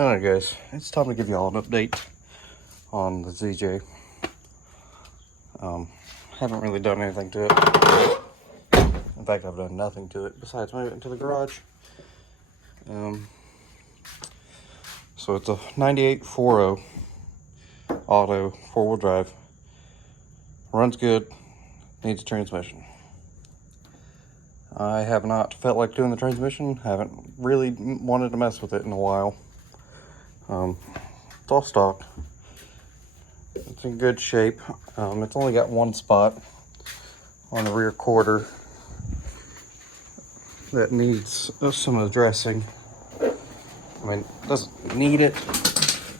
Alright guys, it's time to give you all an update on the ZJ. Haven't really done anything to it. In fact, I've done nothing to it besides move it into the garage. So it's a 9840 auto 4-wheel drive. Runs good, needs a transmission. I have not felt like doing the transmission, haven't really wanted to mess with it in a while. It's all stock. It's in good shape. It's only got one spot on the rear quarter that needs some addressing. I mean, it doesn't need it,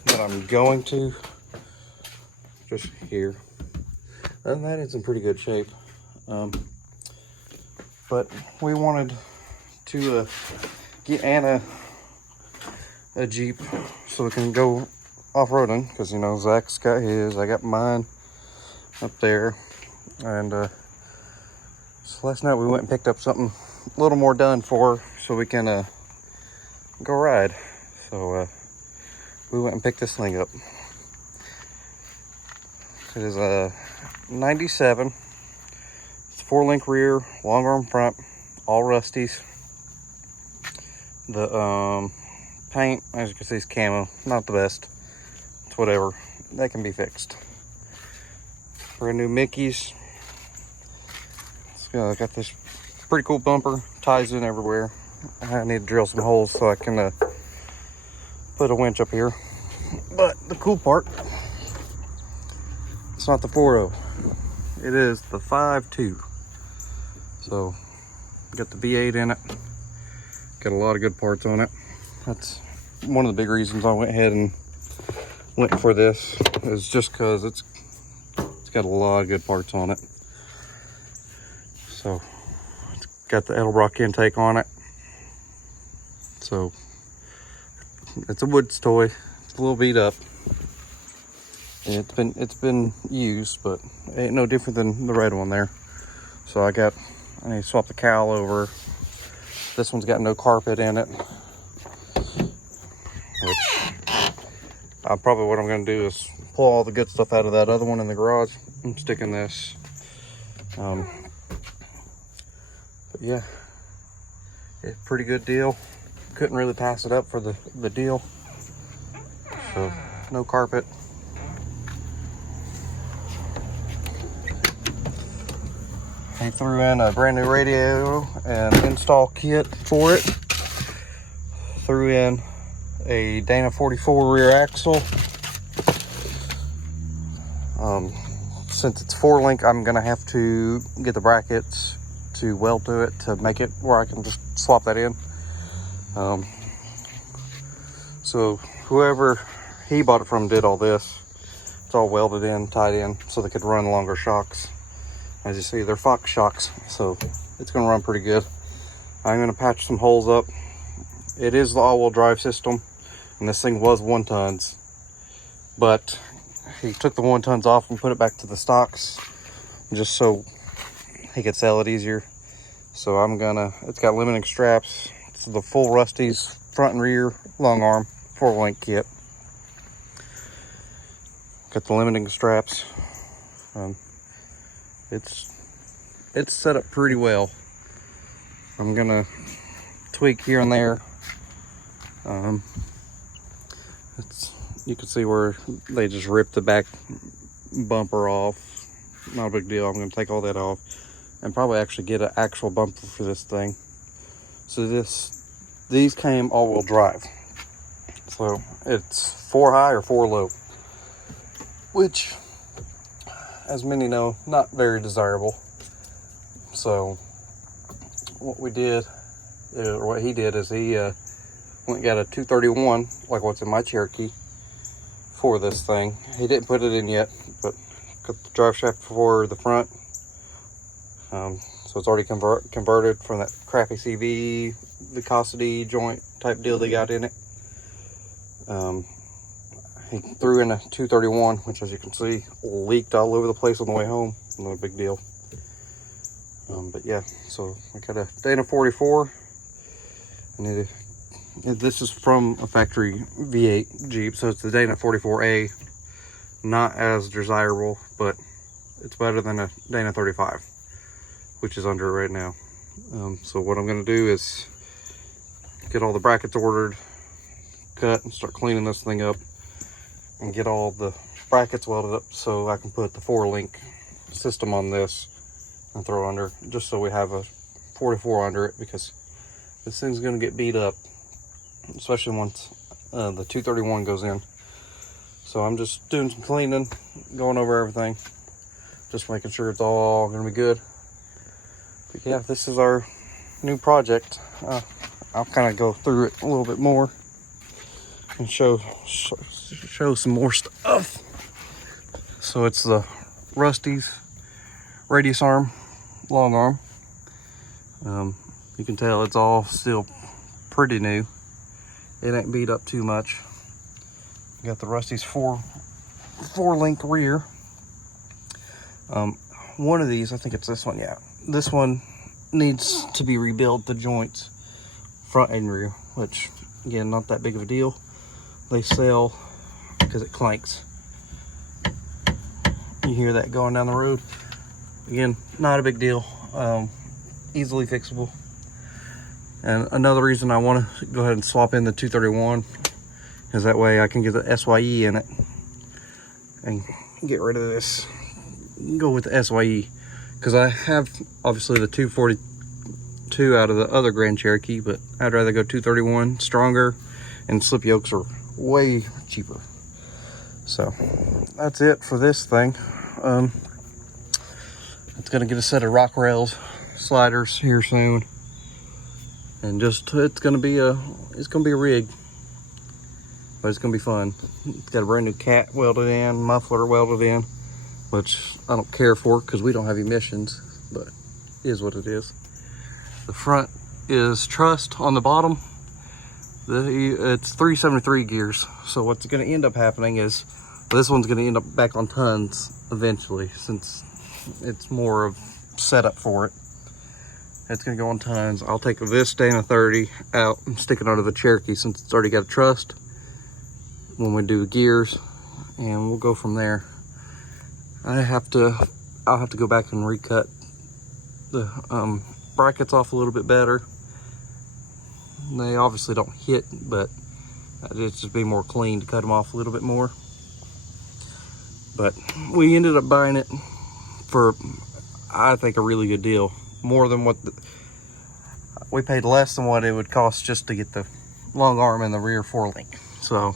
but I'm going to. Just here. Other than that, it's in pretty good shape. But we wanted to get Anna a Jeep so we can go off-roading, because you know Zach's got his, I got mine up there, and so last night we went and picked up something a little more done for her so we can go ride. So we went and picked this thing up. It is a 97. It's 4-link rear, long arm front, all rusties. The paint, as you can see, is camo. Not the best. It's whatever. That can be fixed. Brand new Mickey's. It's got this pretty cool bumper. Ties in everywhere. I need to drill some holes so I can put a winch up here. But the cool part, it's not the 4.0. It is the 5.2. So, got the V8 in it. Got a lot of good parts on it. That's one of the big reasons I went ahead and went for this, is just because it's got a lot of good parts on it. So, it's got the Edelbrock intake on it. So, it's a Woods toy. It's a little beat up. It's been used, but it ain't no different than the red one there. So I need to swap the cowl over. This one's got no carpet in it. Which probably what I'm gonna do is pull all the good stuff out of that other one in the garage and stick in this. But yeah, it's a pretty good deal. Couldn't really pass it up for the deal. So no carpet. He threw in a brand new radio and install kit for it. Threw in a Dana 44 rear axle. Since it's 4-link, I'm gonna have to get the brackets to weld to it to make it where I can just swap that in. So whoever he bought it from did all this. It's all welded in, tied in, so they could run longer shocks. As you see, they're Fox shocks, so it's gonna run pretty good. I'm gonna patch some holes up. It is the all-wheel drive system, and this thing was 1 tons, but he took the 1 tons off and put it back to the stocks, just so he could sell it easier. So it's got limiting straps. It's the full Rusties front and rear long arm 4-link kit. Got the limiting straps. It's set up pretty well. I'm gonna tweak here and there. You can see where they just ripped the back bumper off. Not a big deal. I'm gonna take all that off and probably actually get an actual bumper for this thing. So these came all-wheel drive. So it's 4 high or 4 low, which, as many know, not very desirable. So what we did, or what he did, is he went and got a 231, like what's in my Cherokee, for this thing. He didn't put it in yet, but got the drive shaft for the front. So it's already converted from that crappy CV viscosity joint type deal they got in it. He threw in a 231, which, as you can see, leaked all over the place on the way home. No big deal. But yeah, so I got a Dana 44. I need to This is from a factory V8 Jeep, so it's the Dana 44A. Not as desirable, but it's better than a Dana 35, which is under it right now. So what I'm going to do is get all the brackets ordered, cut, and start cleaning this thing up, and get all the brackets welded up so I can put the 4-link system on this and throw it under, just so we have a 44 under it, because this thing's going to get beat up, especially once the 231 goes in. So I'm just doing some cleaning, going over everything, just making sure it's all going to be good. But yeah, this is our new project. I'll kind of go through it a little bit more and show some more stuff. So it's the Rusty's radius arm, long arm. You can tell it's all still pretty new. It ain't beat up too much. Got the Rusty's 4-link rear. One of these, I think it's this one, yeah. This one needs to be rebuilt, the joints, front and rear, which, again, not that big of a deal. They sell because it clanks. You hear that going down the road. Again, not a big deal. Easily fixable. And another reason I want to go ahead and swap in the 231 is that way I can get the SYE in it and get rid of this. Go with the SYE, because I have obviously the 242 out of the other Grand Cherokee, but I'd rather go 231, stronger, and slip yokes are way cheaper. So that's it for this thing. It's gonna get a set of rock rails sliders here soon, and just it's gonna be a rig, but it's gonna be fun. It's got a brand new cat welded in, muffler welded in, which I don't care for because we don't have emissions, but it is what it is. The front is trussed on the bottom. It's 373 gears, so what's going to end up happening is this one's going to end up back on tons eventually, since it's more of setup for it. It's going to go on tons. I'll take this Dana 30 out and stick it under the Cherokee since it's already got a trussed when we do gears, and we'll go from there. I'll have to go back and recut the brackets off a little bit better. They obviously don't hit, but it'd just be more clean to cut them off a little bit more. But we ended up buying it for, I think, a really good deal. More than what we paid, less than what it would cost just to get the long arm and the rear 4-link. So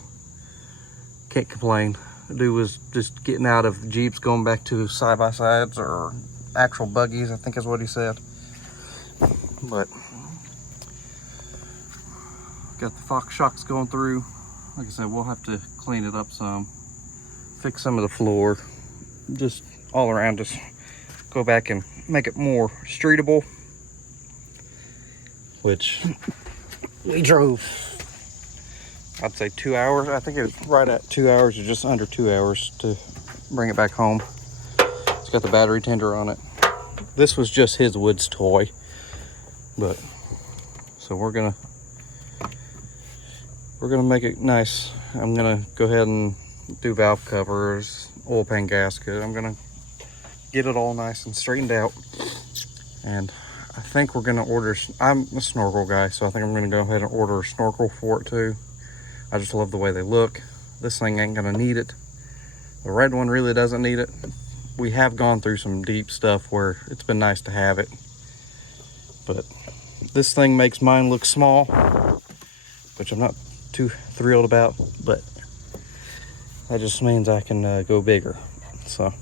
can't complain. The dude was just getting out of Jeeps, going back to side-by-sides or actual buggies, I think is what he said. But got the Fox shocks going through. Like I said, we'll have to clean it up some, fix some of the floor, just all around, just go back and make it more streetable, which we drove, I'd say 2 hours. I think it was right at 2 hours, or just under 2 hours to bring it back home. It's got the battery tender on it. This was just his Woods toy, but so we're gonna make it nice. I'm gonna go ahead and do valve covers, oil pan gasket. I'm gonna get it all nice and straightened out, and I think we're gonna order, I'm a snorkel guy, so I think I'm gonna go ahead and order a snorkel for it too. I just love the way they look. This thing ain't gonna need it. The red one really doesn't need it. We have gone through some deep stuff where it's been nice to have it, but this thing makes mine look small, which I'm not too thrilled about, but that just means I can go bigger. So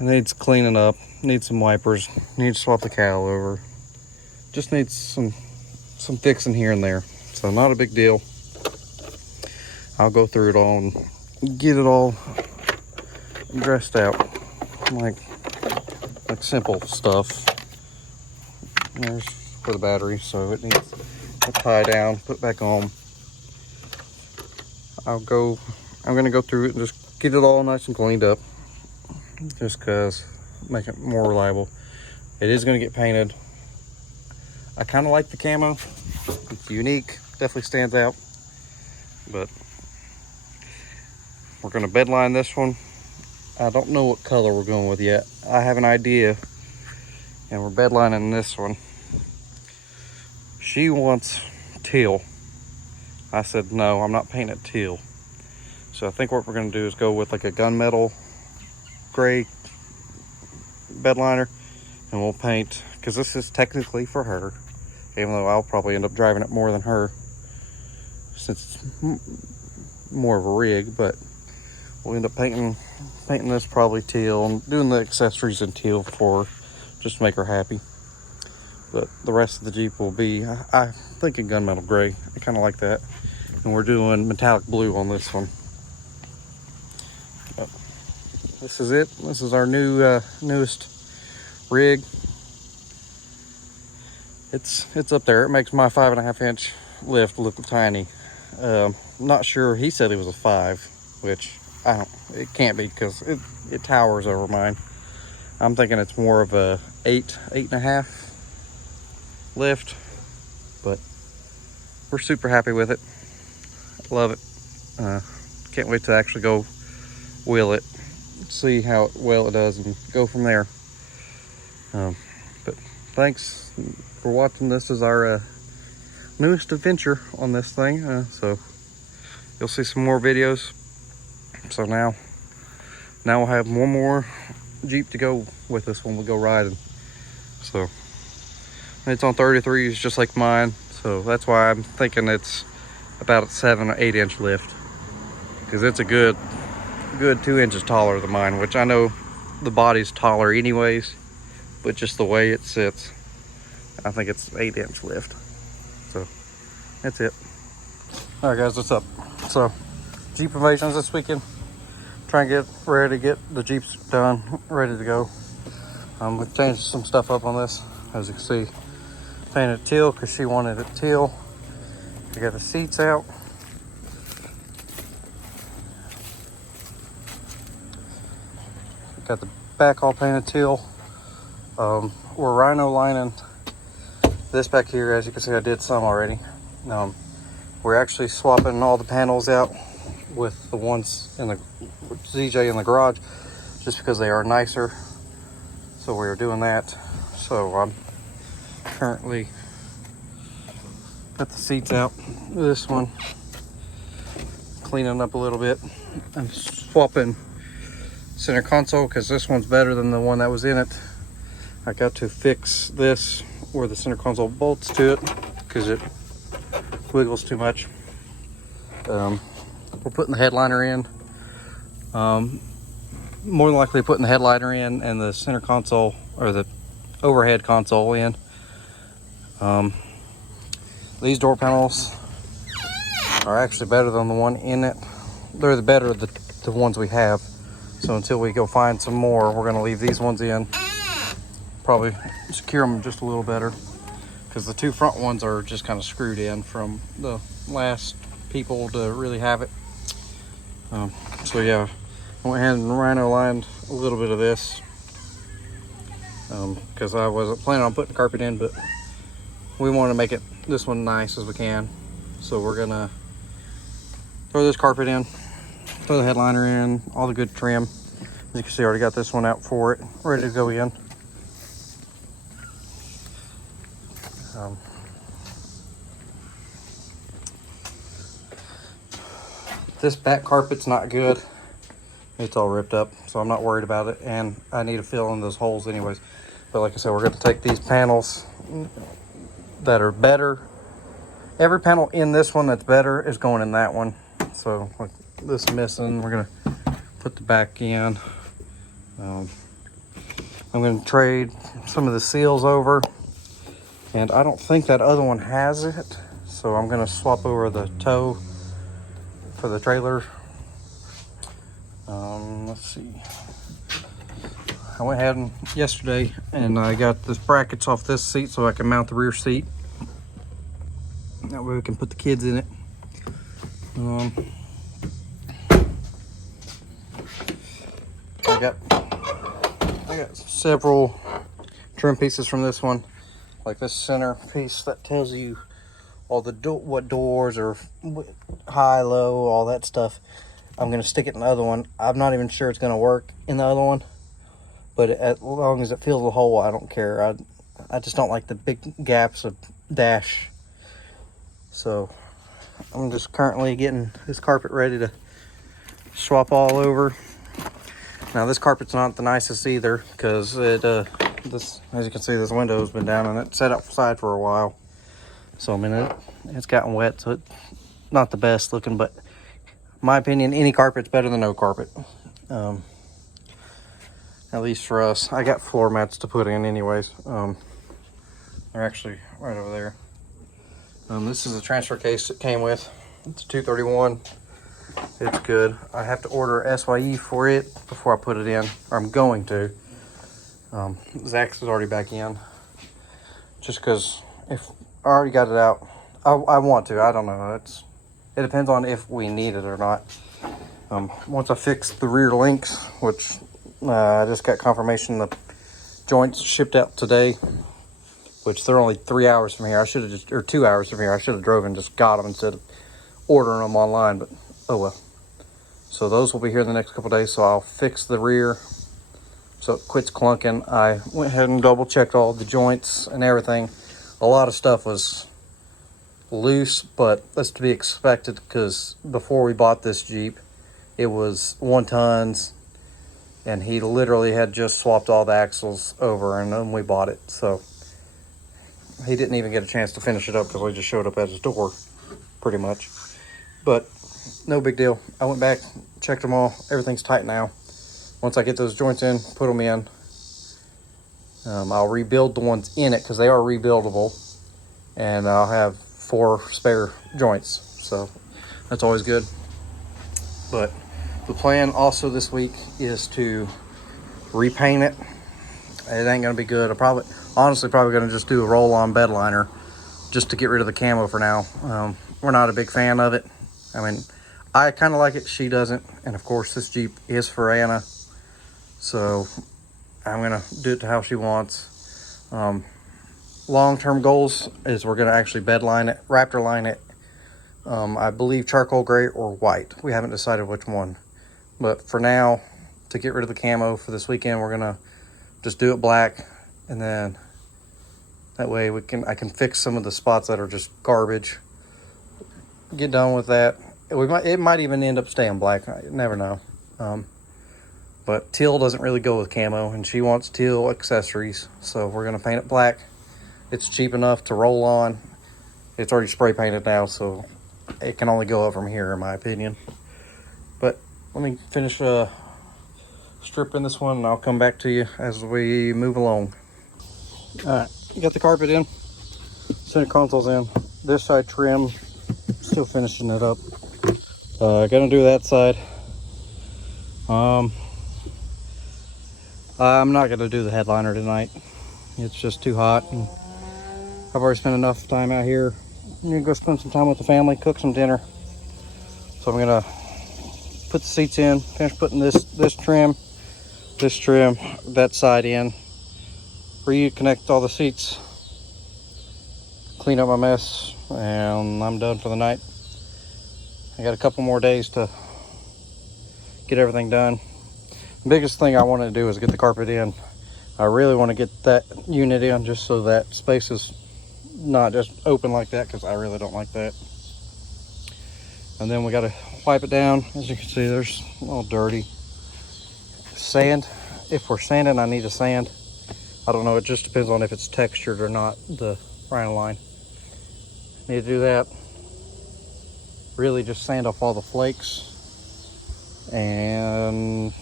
it needs cleaning up, needs some wipers, needs to swap the cowl over, just needs some fixing here and there. So not a big deal. I'll go through it all and get it all dressed out, like simple stuff. There's for the battery, so it needs to tie down, put back on. I'm gonna go through it and just get it all nice and cleaned up, just cause make it more reliable. It is gonna get painted. I kind of like the camo. It's unique. definitely stands out. But we're gonna bed line this one. I don't know what color we're going with yet. I have an idea, and we're bed lining this one. She wants teal. I said no, I'm not painting it teal. So I think what we're gonna do is go with like a gunmetal gray bed liner, and we'll paint, because this is technically for her, even though I'll probably end up driving it more than her since it's more of a rig. But we'll end up painting this probably teal and doing the accessories in teal for her, just to make her happy. But the rest of the Jeep will be, I'm thinking gunmetal gray. I kind of like that. And we're doing metallic blue on this one. But this is it. This is our newest rig. It's up there. It makes my 5.5 inch lift look tiny. Not sure. He said it was a 5, which it can't be, because it towers over mine. I'm thinking it's more of a 8.5 lift, but we're super happy with it. Love it. Can't wait to actually go wheel it, see how well it does, and go from there. But thanks for watching. This is our newest adventure on this thing. So you'll see some more videos. So now we'll have one more Jeep to go with us when we go riding. So it's on 33s just like mine, so that's why I'm thinking it's about a 7 or 8 inch lift, because it's a good 2 inches taller than mine, which I know the body's taller anyways, but just the way it sits, I think it's an 8 inch lift. So that's it. All right guys, what's up? So Jeep Invasions this weekend. Try and get ready to get the Jeeps done, ready to go. We've changed some stuff up on this, as you can see. Painted teal because she wanted it teal. We got the seats out. Got the back all painted teal. We're rhino lining this back here. As you can see, I did some already. We're actually swapping all the panels out with the ones in the ZJ in the garage, just because they are nicer. So we are doing that. So I'm currently got the seats out. This one cleaning up a little bit. I'm swapping center console because this one's better than the one that was in it. I got to fix this where the center console bolts to it because it wiggles too much. We're putting the headliner in. More than likely putting the headliner in and the center console, or the overhead console, in. These door panels are actually better than the one in it. They're the better of the ones we have. So until we go find some more, we're gonna leave these ones in. Probably secure them just a little better, because the two front ones are just kind of screwed in from the last people to really have it. So yeah, I went ahead and rhino lined a little bit of this, because I wasn't planning on putting carpet in, but we want to make this one nice as we can. So we're gonna throw this carpet in, throw the headliner in, all the good trim. As you can see, I already got this one out for it, ready to go in. This back carpet's not good. It's all ripped up, so I'm not worried about it, and I need to fill in those holes anyways. But like I said, we're going to take these panels that are better. Every panel in this one that's better is going in that one. So like this missing, we're going to put the back in. I'm going to trade some of the seals over, and I don't think that other one has it, so I'm going to swap over the toe for the trailer. Let's see. I went ahead yesterday and I got the brackets off this seat so I can mount the rear seat. That way we can put the kids in it. I got several trim pieces from this one, like this center piece that tells you all the what doors are high, low, all that stuff. I'm going to stick it in the other one. I'm not even sure it's going to work in the other one, but as long as it fills the hole, I don't care. I just don't like the big gaps of dash. So I'm just currently getting this carpet ready to swap all over. Now this carpet's not the nicest either, because this, as you can see, this window's been down and it sat outside for a while. So I mean it's gotten wet, so it's not the best looking, but in my opinion, any carpet's better than no carpet. At least for us. I got floor mats to put in anyways. They're actually right over there. This is a transfer case it came with. It's a 231. It's good. I have to order SYE for it before I put it in, or I'm going to. Zach's is already back in. Just because if I already got it out, I want to. I don't know. It depends on if we need it or not. Once I fix the rear links, which I just got confirmation the joints shipped out today, which they're only 3 hours from here. I should have just, or 2 hours from here. I should have drove and just got them instead of ordering them online, but oh well. So those will be here in the next couple days. So I'll fix the rear so it quits clunking. I went ahead and double checked all the joints and everything. A lot of stuff was loose, but that's to be expected because before we bought this Jeep, it was 1 tons, and he literally had just swapped all the axles over, and then we bought it. So he didn't even get a chance to finish it up because we just showed up at his door, pretty much. But no big deal. I went back, checked them all. Everything's tight now. Once I get those joints in, put them in, I'll rebuild the ones in it because they are rebuildable, and I'll have 4 spare joints. So that's always good. But the plan also this week is to repaint it. It ain't gonna be good. I'm honestly probably gonna just do a roll-on bed liner just to get rid of the camo for now. We're not a big fan of it. I mean, I kind of like it, she doesn't, and of course this Jeep is for Anna, so I'm gonna do it to how she wants. Long-term goals is we're gonna actually bed line it, Raptor line it. I believe charcoal gray or white. We haven't decided which one. But for now, to get rid of the camo for this weekend, we're gonna just do it black, and then that way I can fix some of the spots that are just garbage. Get done with that. It might even end up staying black. I never know. But teal doesn't really go with camo, and she wants teal accessories, so we're gonna paint it black. It's cheap enough to roll on. It's already spray painted now, so it can only go up from here, in my opinion. But let me finish stripping this one, and I'll come back to you as we move along. All right, got the carpet in, center console's in, this side trim, still finishing it up. Gonna do that side. I'm not gonna do the headliner tonight. It's just too hot, and I've already spent enough time out here. I'm gonna go spend some time with the family, cook some dinner. So I'm gonna put the seats in, finish putting this trim, that side in, reconnect all the seats, clean up my mess, and I'm done for the night. I got a couple more days to get everything done. The biggest thing I want to do is get the carpet in. I really want to get that unit in just so that space is not just open like that, because I really don't like that. And then we got to wipe it down. As you can see, there's a little dirty. Sand, if we're sanding, I need to sand. I don't know, it just depends on if it's textured or not, the Rhino-Line. Need to do that. Really just sand off all the flakes and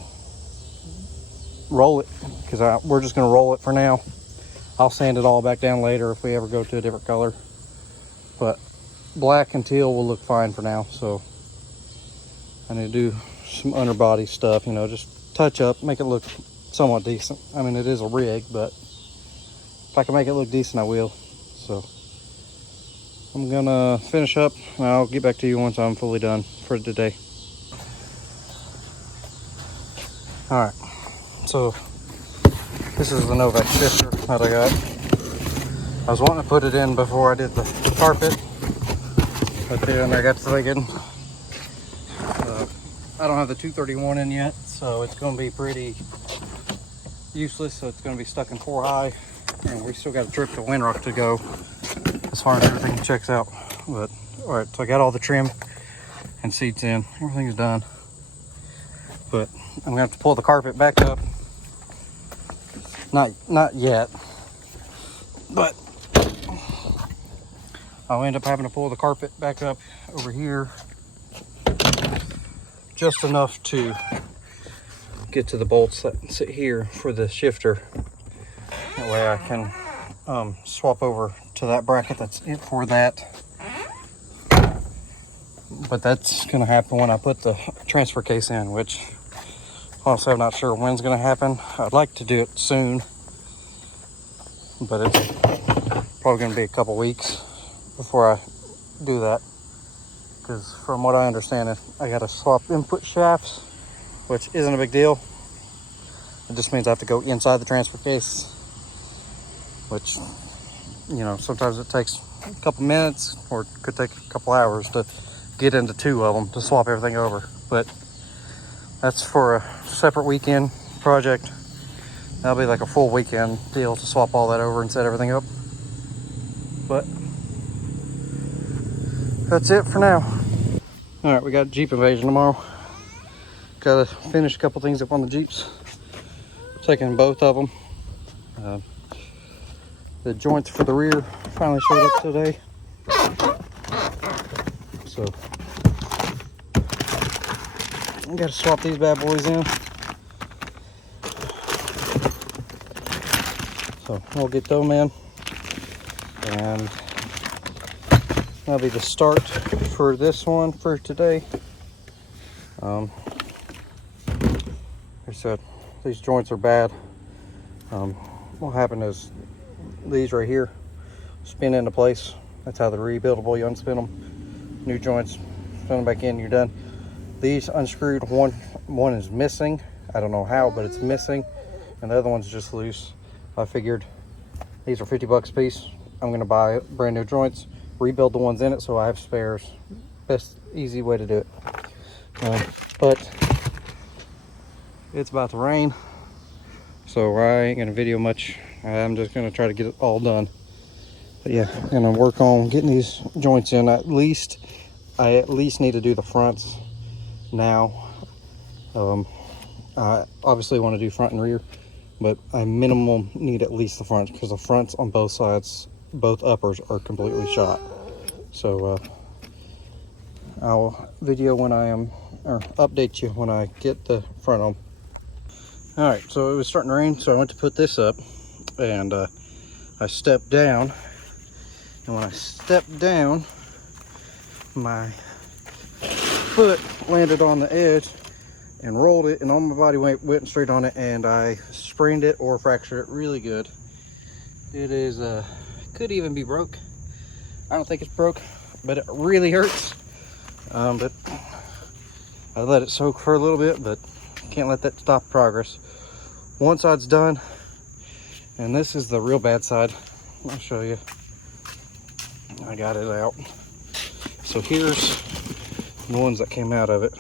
roll it, because we're just going to roll it for now. I'll sand it all back down later if we ever go to a different color, but black and teal will look fine for now. So I need to do some underbody stuff, just touch up, make it look somewhat decent. I mean, it is a rig, but if I can make it look decent, I will. So I'm gonna finish up, and I'll get back to you once I'm fully done for today. All right, so this is the Novak shifter that I got. I was wanting to put it in before I did the carpet, But then I got to thinking, I don't have the 231 in yet, so it's going to be pretty useless. So it's going to be stuck in 4 high, and we still got a trip to Windrock to go as far as everything checks out. But all right, so I got all the trim and seats in. Everything's done. But I'm gonna have to pull the carpet back up. Not yet, but I'll end up having to pull the carpet back up over here just enough to get to the bolts that sit here for the shifter. That way I can swap over to that bracket that's it for that. But that's gonna happen when I put the transfer case in, which honestly I'm not sure when's gonna happen. I'd like to do it soon, but it's probably gonna be a couple weeks before I do that. Because from what I understand, I gotta swap input shafts, which isn't a big deal. It just means I have to go inside the transfer case, which, you know, sometimes it takes a couple minutes or it could take a couple hours to get into 2 of them to swap everything over. But that's for a separate weekend project. That'll be like a full weekend deal to swap all that over and set everything up. But that's it for now. All right, we got Jeep Invasion tomorrow. Gotta finish a couple things up on the Jeeps. Taking both of them. The joints for the rear finally showed up today. So I gotta swap these bad boys in. So we'll get them in, and that'll be the start for this one for today. Like I said, these joints are bad. What happened is these right here spin into place. That's how they're rebuildable. You unspin them, new joints, spin them back in, you're done. These unscrewed, one is missing. I don't know how, but it's missing, and the other one's just loose. I figured these are 50 bucks a piece. I'm gonna buy brand new joints, rebuild the ones in it so I have spares. Best easy way to do it. But it's about to rain, so I ain't gonna video much. I'm just gonna try to get it all done. But yeah, I'm gonna work on getting these joints in. I at least need to do the fronts now. I obviously want to do front and rear, but I minimum need at least the front, because the fronts on both sides, both uppers, are completely shot. So I'll video when I am, or update you when I get the front on. All right, so it was starting to rain, so I went to put this up, and I stepped down, and when I stepped down, my foot landed on the edge and rolled it, and all my body went straight on it, and I sprained it or fractured it really good. It is could even be broke. I don't think it's broke, but it really hurts. But I let it soak for a little bit, but can't let that stop progress. One side's done, and this is the real bad side. I'll show you. I got it out. So here's the ones that came out of it.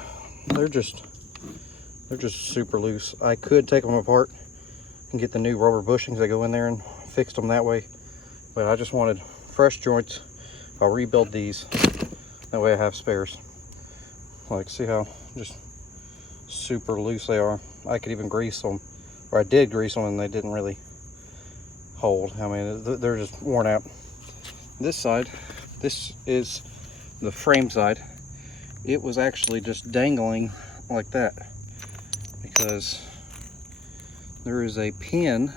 They're just super loose. I could take them apart and get the new rubber bushings that go in there and fix them that way, but I just wanted fresh joints. I'll rebuild these, that way I have spares. Like, see how just super loose they are. I could even grease them, or I did grease them, and they didn't really hold. I mean, they're just worn out. This side, this is the frame side. It was actually just dangling like that, because there is a pin.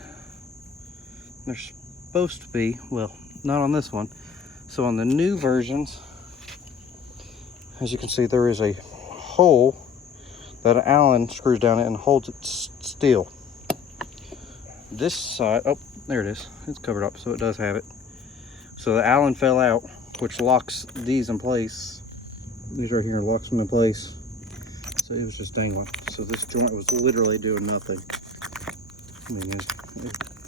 There's supposed to be, well, not on this one. So on the new versions, as you can see, there is a hole that Allen screws down it and holds it still. This side, oh, there it is. It's covered up, so it does have it. So the Allen fell out, which locks these in place. These right here locks them in place. So it was just dangling. So this joint was literally doing nothing. I mean, it's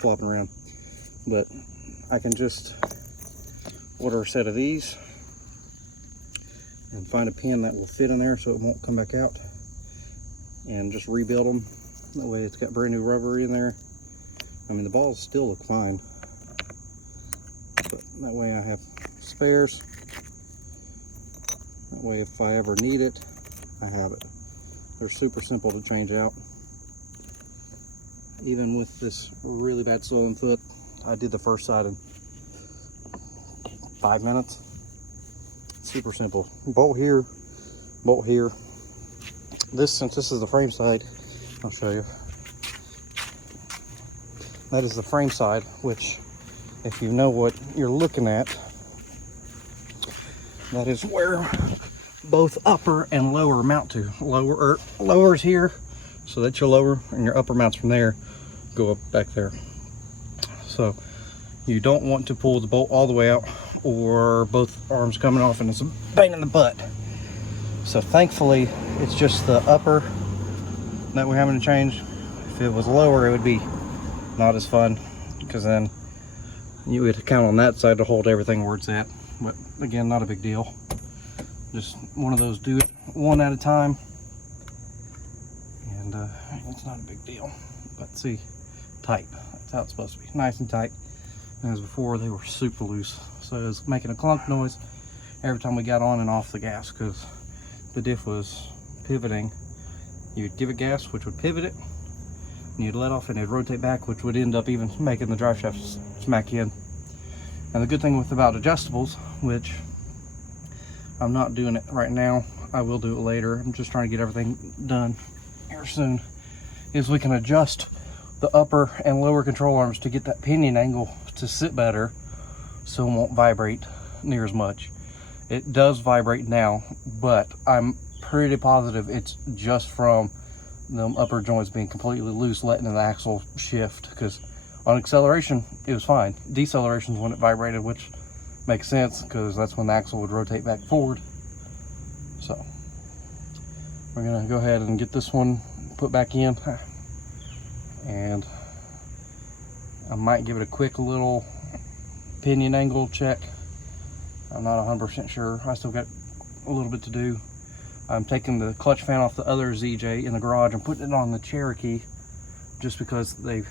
flopping around. But I can just order a set of these and find a pin that will fit in there so it won't come back out, and just rebuild them. That way it's got brand new rubber in there. I mean, the balls still look fine, but that way I have spares. That way if I ever need it, I have it. They're super simple to change out. Even with this really bad swollen foot, I did the first side in 5 minutes. Super simple. Bolt here, bolt here. Since this is the frame side, I'll show you. That is the frame side, which, if you know what you're looking at, that is where both upper and lower mount to. Lower is here, so that's your lower, and your upper mounts from there go up back there. So you don't want to pull the bolt all the way out, or both arms coming off, and it's a pain in the butt. So thankfully, it's just the upper that we're having to change. If it was lower, it would be not as fun, because then you would count on that side to hold everything where it's at. But again, not a big deal. Just one of those, do it one at a time, and it's not a big deal. But see, tight. That's how it's supposed to be, nice and tight. As before, they were super loose, so it was making a clunk noise every time we got on and off the gas, because the diff was pivoting. You'd give it gas, which would pivot it, and you'd let off and it'd rotate back, which would end up even making the drive shaft smack in. And the good thing about adjustables, which I'm not doing it right now, I will do it later, I'm just trying to get everything done here soon, is we can adjust the upper and lower control arms to get that pinion angle to sit better, so it won't vibrate near as much. It does vibrate now, but I'm pretty positive it's just from them upper joints being completely loose, letting the axle shift, because on acceleration it was fine. Deceleration is when it vibrated, which makes sense, because that's when the axle would rotate back forward. So we're gonna go ahead and get this one put back in, and I might give it a quick little pinion angle check. I'm not 100% sure. I still got a little bit to do. I'm taking the clutch fan off the other ZJ in the garage and putting it on the Cherokee, just because they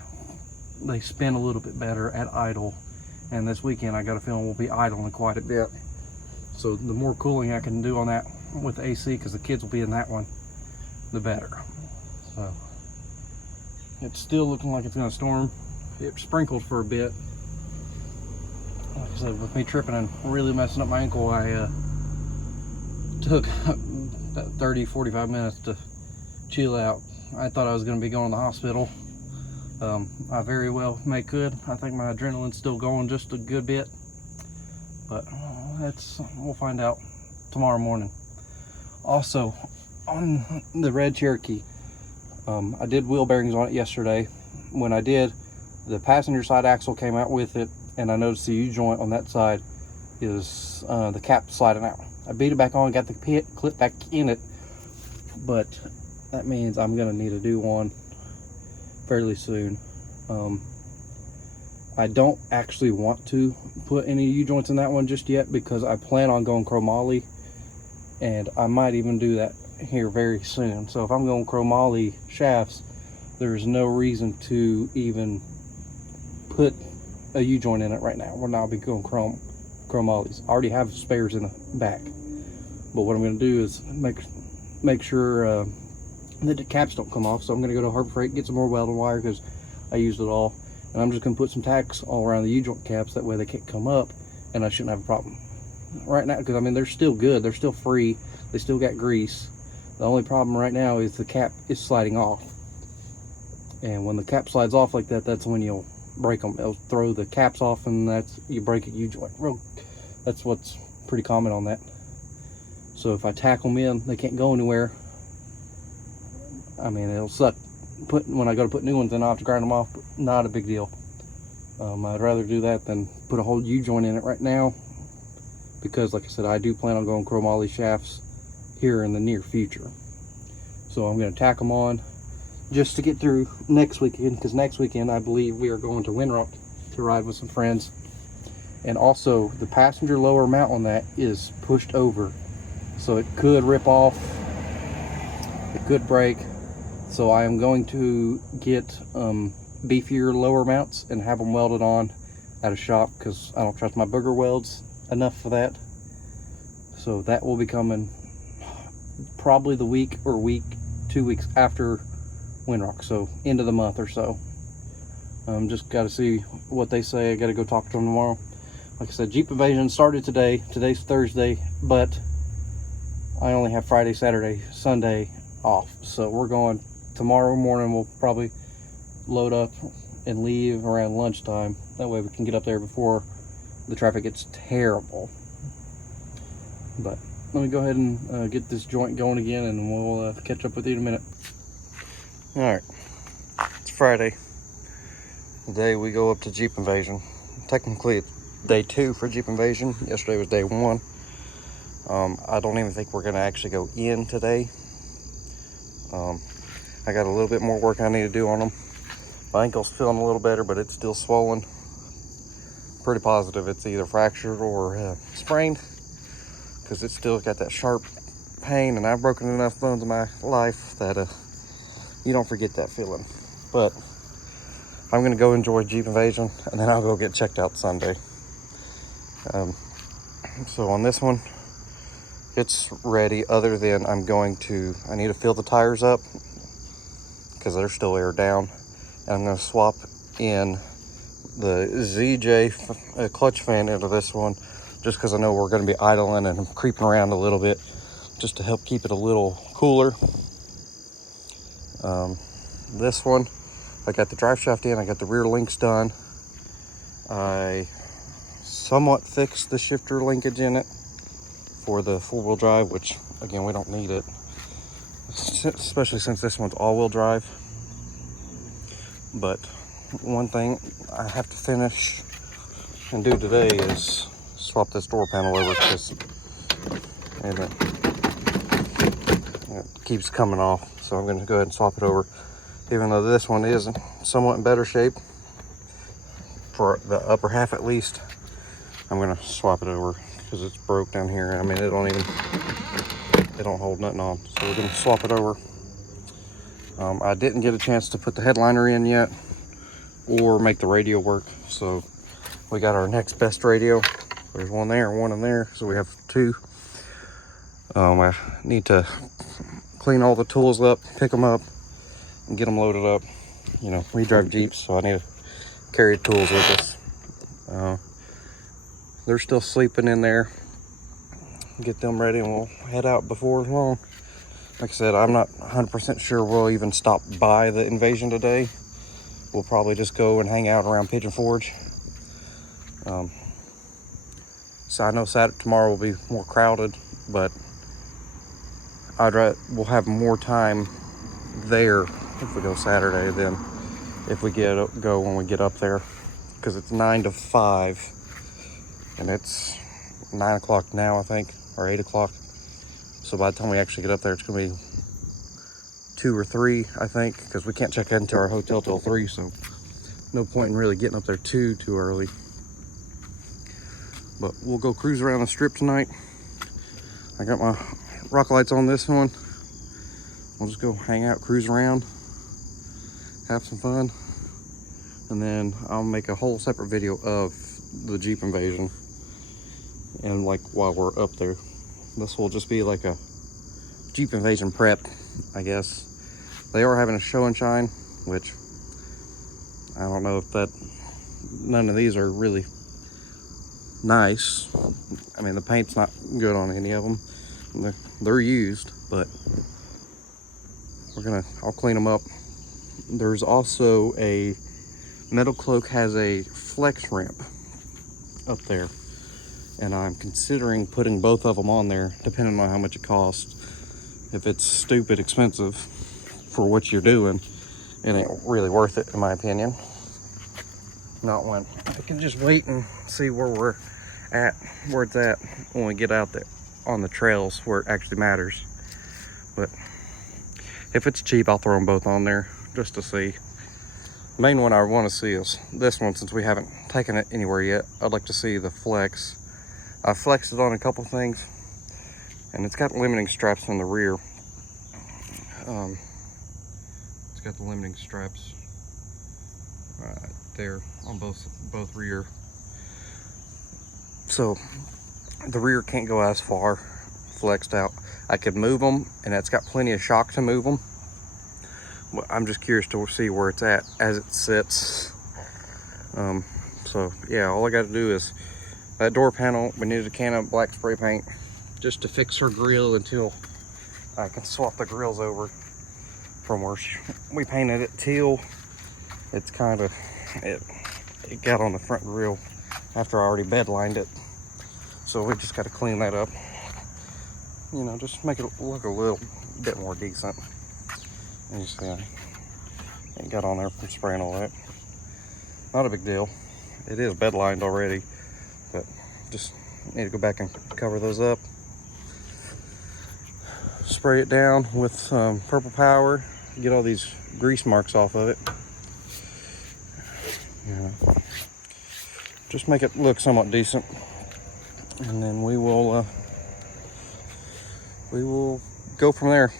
spin a little bit better at idle. And this weekend I got a feeling we'll be idling quite a bit. So the more cooling I can do on that with the AC, because the kids will be in that one, the better. So it's still looking like it's gonna storm. It sprinkled for a bit. Like I said, with me tripping and really messing up my ankle, I took 30-45 minutes to chill out. I thought I was going to be going to the hospital. I very well may could. I think my adrenaline's still going just a good bit, but we'll find out tomorrow morning. Also, on the red Cherokee, I did wheel bearings on it yesterday. When I did, the passenger side axle came out with it, and I noticed the U-joint on that side is the cap sliding out. I beat it back on, got the clip back in it, but that means I'm gonna need to do one fairly soon. I don't actually want to put any U-joints in that one just yet, because I plan on going chromoly, and I might even do that here very soon. So if I'm going chromoly shafts, there's no reason to even put a U-joint in it right now. We're not be going chromolys. I already have spares in the back, but what I'm going to do is make sure that the caps don't come off. So I'm going to go to Harbor Freight, get some more welding wire, because I used it all, and I'm just going to put some tacks all around the U-joint caps. That way they can't come up, and I shouldn't have a problem right now, because I mean, they're still good, they're still free, they still got grease. The only problem right now is the cap is sliding off, and when the cap slides off like that, that's when you'll break them. It'll throw the caps off, and you break a U-joint. That's what's pretty common on that. So if I tack them in, they can't go anywhere. I mean, it'll suck. When I go to put new ones in, I'll have to grind them off, but not a big deal. I'd rather do that than put a whole U-joint in it right now, because like I said, I do plan on going chromoly shafts here in the near future. So I'm going to tack them on just to get through next weekend, because next weekend I believe we are going to Windrock to ride with some friends. And also the passenger lower mount on that is pushed over so it could rip off, it could break. So I am going to get beefier lower mounts and have them welded on at a shop, because I don't trust my booger welds enough for that. So that will be coming probably the week or 2 weeks after Windrock, so end of the month or so. Just got to see what they say. I got to go talk to them tomorrow. Like I said, Jeep Invasion started today. Today's Thursday, but I only have Friday, Saturday, Sunday off. So we're going tomorrow morning. We'll probably load up and leave around lunchtime. That way we can get up there before the traffic gets terrible. But let me go ahead and get this joint going again, and we'll catch up with you in a minute. All right, it's Friday. Today we go up to Jeep Invasion. Technically it's day 2 for Jeep Invasion. Yesterday was day 1. I don't even think we're gonna actually go in today. I got a little bit more work I need to do on them. My ankle's feeling a little better, but it's still swollen. Pretty positive it's either fractured or sprained, because it's still got that sharp pain, and I've broken enough bones in my life that you don't forget that feeling. But I'm gonna go enjoy Jeep Invasion, and then I'll go get checked out Sunday. So on this one, it's ready, other than I need to fill the tires up because they're still aired down, and I'm gonna swap in the ZJ clutch fan into this one, just because I know we're gonna be idling and creeping around a little bit, just to help keep it a little cooler. This one, I got the drive shaft in, I got the rear links done. I somewhat fixed the shifter linkage in it for the 4-wheel drive, which again, we don't need it, especially since this one's all-wheel drive. But one thing I have to finish and do today is swap this door panel over, because it keeps coming off. So I'm going to go ahead and swap it over. Even though this one is somewhat in better shape, for the upper half at least, I'm going to swap it over because it's broke down here. I mean, it don't hold nothing on. So we're going to swap it over. I didn't get a chance to put the headliner in yet or make the radio work. So we got our next best radio. There's one there, one in there. So we have 2. I need to clean all the tools up, pick them up, and get them loaded up. You know, we drive Jeeps, so I need to carry the tools with us. They're still sleeping in there. Get them ready, and we'll head out before long. Like I said, I'm not 100% sure we'll even stop by the Invasion today. We'll probably just go and hang out around Pigeon Forge. So I know tomorrow will be more crowded, but we'll have more time there if we go Saturday than if we go when we get up there, because it's 9 to 5, and it's 9 o'clock now, I think, or 8 o'clock. So by the time we actually get up there, it's gonna be 2 or 3, I think, because we can't check into our hotel till 3. So no point in really getting up there too early. But we'll go cruise around the strip tonight. I got my rock lights on this one. We'll just go hang out, cruise around, have some fun, and then I'll make a whole separate video of the Jeep Invasion, and like while we're up there. This will just be like a Jeep Invasion prep, I guess. They are having a show and shine, which I don't know if none of these are really nice. I mean, the paint's not good on any of them. They're used, but I'll clean them up. There's also Metal Cloak has a flex ramp up there, and I'm considering putting both of them on there, depending on how much it costs. If it's stupid expensive for what you're doing, it ain't really worth it, in my opinion. Not when I can just wait and see where it's at when we get out there on the trails where it actually matters. But if it's cheap, I'll throw them both on there just to see. The main one I want to see is this one, since we haven't taken it anywhere yet. I'd like to see the flex. I flexed it on a couple things. And it's got limiting straps in the rear. It's got the limiting straps right there on both rear. So the rear can't go as far flexed out. I could move them, and it's got plenty of shock to move them. But I'm just curious to see where it's at as it sits. So yeah, all I got to do is that door panel. We needed a can of black spray paint just to fix her grill until I can swap the grills over from where we painted it teal. It's kind of it got on the front grill after I already bed lined it, so we just got to clean that up, you know, just make it look a little bit more decent. And you see it got on there from spraying all that. Not a big deal. It is bed lined already, but just need to go back and cover those up, spray it down with Purple Power, get all these grease marks off of it. Yeah. Just make it look somewhat decent, and then we will go from there.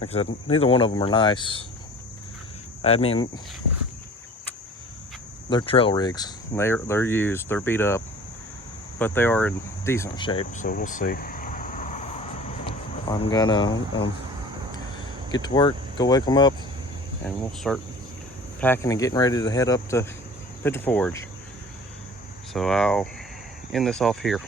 Like I said, neither one of them are nice. I mean, they're trail rigs. They're used. They're beat up, but they are in decent shape. So we'll see. I'm gonna get to work, go wake them up, and we'll start packing and getting ready to head up to Pigeon Forge. So I'll end this off here.